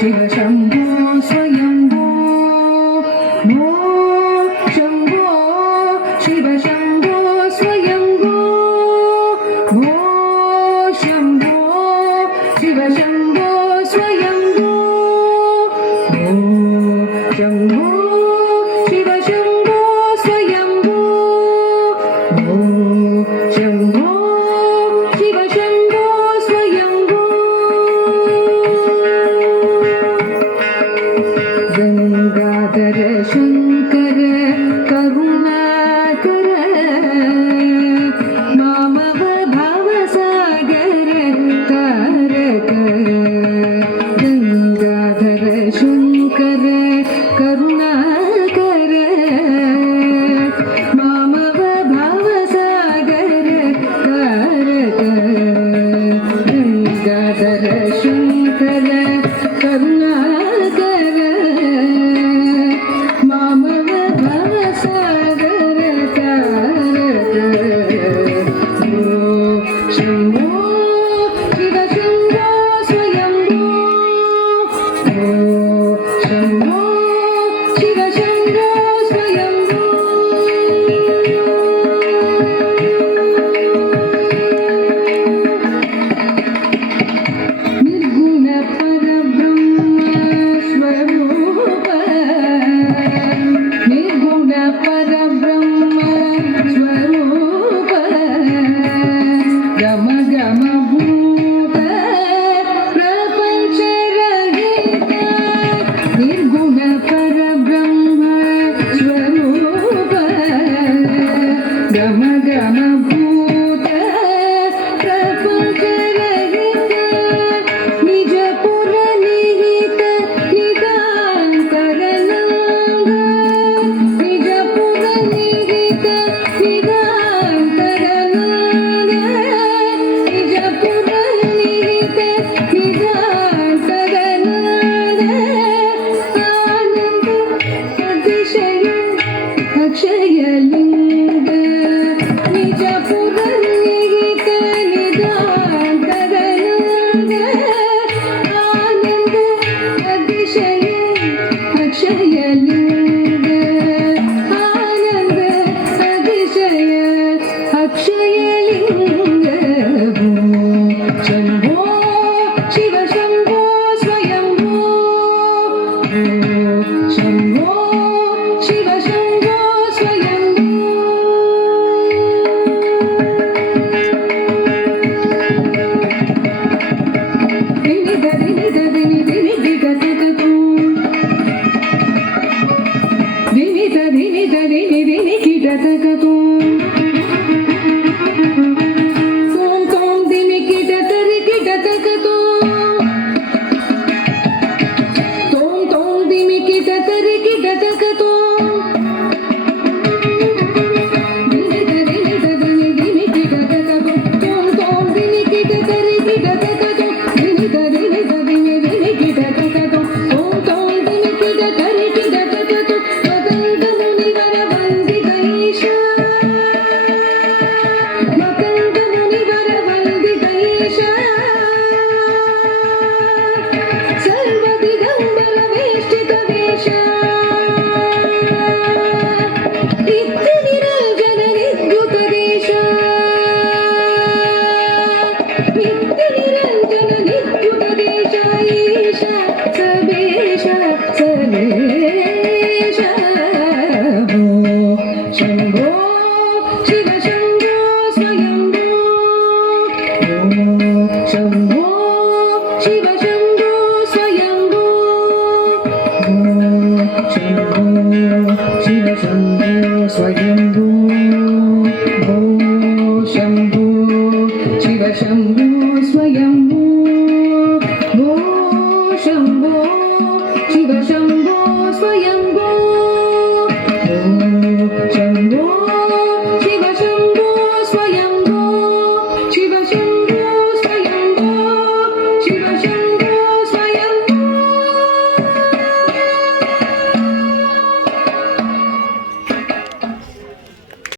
शिव शम्भो स्वयम्भो भो शम्भो शिव शम्भो स्वयम्भो भो शम्भो शिव शम्भो स्वयम्भो भो शम्भो शिव शम्भो स्वयम्भो भो शम्भो शिव शम्भो स्वयम्भो गंगाधर शंकर करुणाकर मामव भवसागर तारक गंगाधर शंकर करुणाकर मामव भवसागर तारक गंगाधर शंकर करुणाकर मामव भवसागर तारक शम्भो शिव शम्भो स्वयम्भो शम्भो शिव शम्भो स्वयम्भो निर्गुण परब्रह्म स्वरूप निर्गुण परब्रह्म स्वरूप गम गम भूत प्रपंच रहित निर्गुण परब्रह्म स्वरूप गम गम भूत प्रपंच रहित निज पुर निहित निदान्तरनन्द निज पुर निहित निदान्तरनन्द निज पुर निहित निदान्तरनन्द आनन्द अतिशय अक्षयलिङ्ग निज पुर निहित निदान्तरनन्द आनन्द अतिशय अक्षयलिङ्ग आनन्द अतिशय अक्षयलिङ्ग शम्भो शिव शम्भो स्वयम्भो शम्भो शिव शम्भो स्वयम्भो दिनि दिनि दिनि दिनि दिगतकतु दिनि दिनि दिनि दिनि किटतकतु तों तों दिनि किटतरि किटतकतु तों तों दिनि किटतरि किटतकतु दिनि दिनि दिनि दिनि किटतकतु तों तों दिनि किटतरि किटतकतु दिनि दिनि दिनि दिनि किटतकतु तों तों दिनि किटतरि किटतकतु मकंद मुनिवर वंदितैष मकंद मुनिवर वंदितैष सर्वदिगंबर वेष्टित वेष नित्य निरंजन निद्युत देश नित्य निरंजन निद्युत देश ईश सवेश सलेश भो शम्भो शिव शम्भो स्वयम्भो भो शम्भो शिव शम्भो